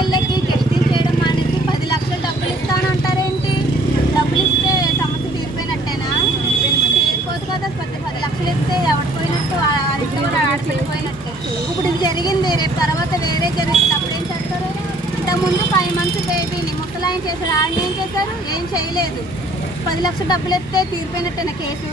ఆడపిల్లకి కిడ్నీ చేయడం మానేసి పది లక్షలు డబ్బులు ఇస్తానంటారేంటి? డబ్బులు ఇస్తే సమస్య తీరిపోయినట్టేనా? తీరిపోదు కదా పది పది లక్షలు ఇస్తే ఎవడు పోయినట్టు ఆడిపోయినట్టే ఇప్పుడు ఇది జరిగింది రేపు తర్వాత వేరే జరిగింది అప్పుడు ఏం చేస్తారు? ఇంతకుముందు ఫైవ్ మంత్స్ బేబీని ముసలాయన చేశారు ఆయన ఏం చేశారు? ఏం చేయలేదు. పది లక్షలు డబ్బులు ఇస్తే తీరిపోయినట్టేనా కేసు?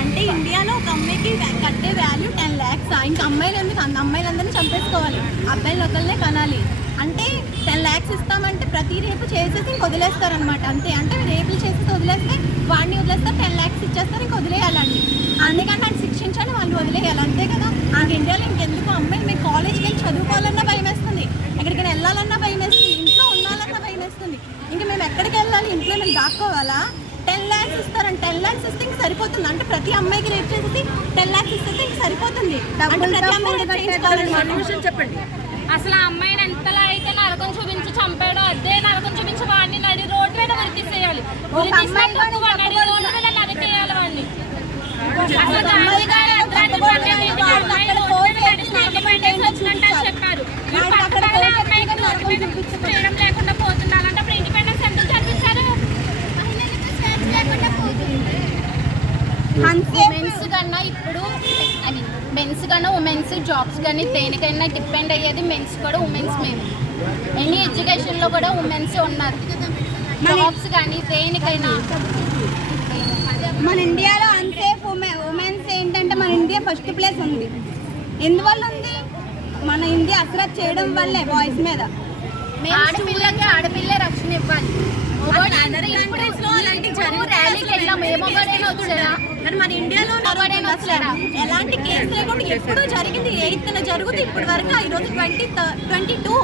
అంటే ఇండియాలో ఒక అమ్మాయికి కట్టే వాల్యూ టెన్ ల్యాక్స్ ఇంకా అమ్మాయిలు ఎందుకు అంత అమ్మాయిలందరినీ చంపేసుకోవాలి. అబ్బాయిలు ఒకళ్ళనే కనాలి. అంటే టెన్ ల్యాక్స్ ఇస్తామంటే ప్రతి రేపు చేసేసి ఇంక వదిలేస్తారనమాట అంతే. అంటే రేపులు చేసేసి వదిలేస్తే వాడిని వదిలేస్తారు టెన్ ల్యాక్స్ ఇచ్చేస్తారు ఇంక వదిలేయాలండి. అందుకని అని శిక్షించండి వాళ్ళు వదిలేయాలి. అంతే కదా? నాకు ఇండియాలో ఇంకెందుకు అమ్మాయిలు? మేము కాలేజ్కి వెళ్ళి చదువుకోవాలన్నా భయం వేస్తుంది ఎక్కడికైనా వెళ్ళాలన్నా భయం వేస్తుంది ఇంట్లో ఉండాలన్నా భయం వేస్తుంది ఇంకా మేము ఎక్కడికి వెళ్ళాలి? ఇంట్లో మేము దాక్కోవాలా? టెన్ ల్యాక్స్ ఇస్తారంటే. సరిపోతుంది. అంటే ప్రతి అమ్మాయికి రేట్ చేసేసి టెన్ ల్యాక్స్ ఇస్తే సరిపోతుంది. అంటే ప్రతి అమ్మాయి చెప్పండి. అసలు ఆ అమ్మాయిని ఎంతలా అయితే నరకం చూపించి చంపాడో అదే నరకం చూపించి వాడిని నడి రోడ్డు మీద ఉరికిసేయాలి ఉరికిసినందుకు వాడిని నడి రోడ్డు మీద నరికేయాలి వాడిని. అసలు గాంధీ గారు అట్లాంటి పనులు ఏంటి? ఆ అమ్మాయి రోడ్డు మీద నడిచి నరికి పెట్టేసి వచ్చినట్టు అని చెప్పారు మీరు పక్కనే అమ్మాయికి రోడ్డు మీద ఫ్రీడమ్ లేకుండా పోతుండాలంటే అప్పుడు ఇండిపెండెన్స్ ఎందుకు చదివించారు ఉమెన్స్ కన్నా ఇప్పుడు ఐ మీన్ మెన్స్ కన్నా ఉమెన్స్ జాబ్స్ కానీ దేనికైనా డిపెండ్ అయ్యేది మెన్స్ కూడా ఉమెన్స్ మీద. ఎనీ ఎడ్యుకేషన్లో కూడా ఉమెన్స్ ఉన్నారు. జాబ్స్ కానీ దేనికైనా. మన ఇండియాలో అన్సేఫ్ ఉమెన్ ఉమెన్స్ ఏంటంటే మన ఇండియా ఫస్ట్ ప్లేస్ ఉంది. ఎందువల్ల ఉంది? మన ఇండియా అసలు చేయడం వల్లే బాయ్స్ మీద. ఆడపిల్లకి ఆడపిల్లే రక్షణ ఇవ్వాలి ర్యాలీకి వెళ్ళాం ఏ మొబైల్ వచ్చారా కానీ మన ఇండియాలో వచ్చారా? ఎలాంటి కేసు లేకుండా ఎప్పుడు జరిగింది ఎయిత్ జరుగుతుంది ఇప్పటి వరకు ఈ రోజు ట్వంటీ ట్వంటీ టూ.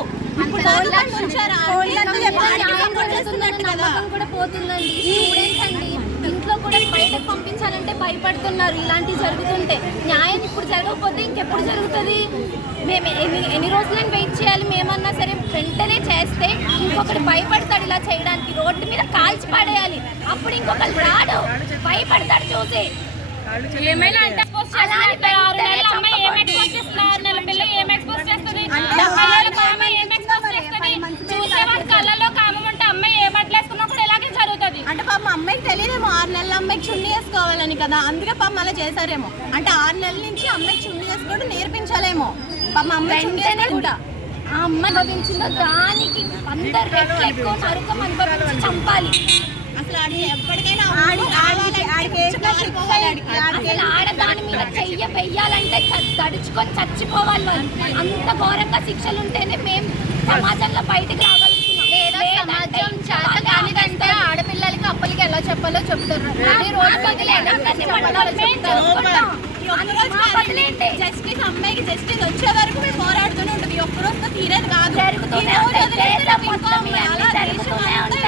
కూడా పోతుందండి. స్టూడెంట్స్ అండి ఇంట్లో కూడా బయటకు పంపించాలంటే భయపడుతున్నారు ఇలాంటివి జరుగుతుంటే. న్యాయం ఇప్పుడు జరగకపోతే ఇంకెప్పుడు జరుగుతుంది? మేము ఎన్ని ఎన్ని రోజులని వెయిట్ చేయాలి మేమన్నా సరే వెంటనే చేస్తే ఇంకొకటి భయపడతాడు ఇలా చేయడానికి. రోడ్డు మీద కాల్చి పడేయాలి. అప్పుడు ఇంకొకరు రాడు. భయపడతాడు చూసి. ఏమైనా అంటే expose చేస్తున్నారు. ఆరు నెలల అమ్మాయి ఏం expose చేస్తుంది? ఆరు నెలల పిల్ల ఏం expose చేస్తుంది? డెబ్బై ఏళ్ళ అమ్మాయి ఏం expose చేస్తుంది? చూసేవాడి కళ్ళల్లో కామం ఉంటే అమ్మాయి ఏ బట్టలు వేసుకున్నా కూడా ఇలాగే జరుగుతుంది అంటే పాపం అమ్మాయికి తెలియదేమో ఆరు నెలల అమ్మాయికి చున్నీ వేసుకోవాలని కదా అందుకే పాపం అలా చేశారేమో అంటే ఆరు నెలల నుంచి అమ్మాయికి చున్నీ వేసుకోవడం నేర్పించాలేమో పాపం అమ్మాయి చున్నీ వేసుకుంటా ఆ అమ్మ అనుభవించిందో దానికి అందరు రెట్లు ఎక్కువ నరకం అనుభవించి చంపాలి. అసలు ఆడదాని మీద చెయ్య వెయ్యాలంటే దడుచుకొని చచ్చిపోవాలి వాళ్ళు. అంత ఘోరంగా శిక్షలు ఉంటేనే మేము సమాజంలో బయటకు లేదా సమాజం చేత కానిదంటే ఆడపిల్లలకి అప్పలకి ఎలా చెప్పాలో చెప్తున్నారు చెప్తారు. జస్టిస్ అమ్మాయికి జస్టిస్ వచ్చే వరకు మేము दुरुस्त धीरे लगा दो धीरे हो जाए तेरा इनकम है आला देश में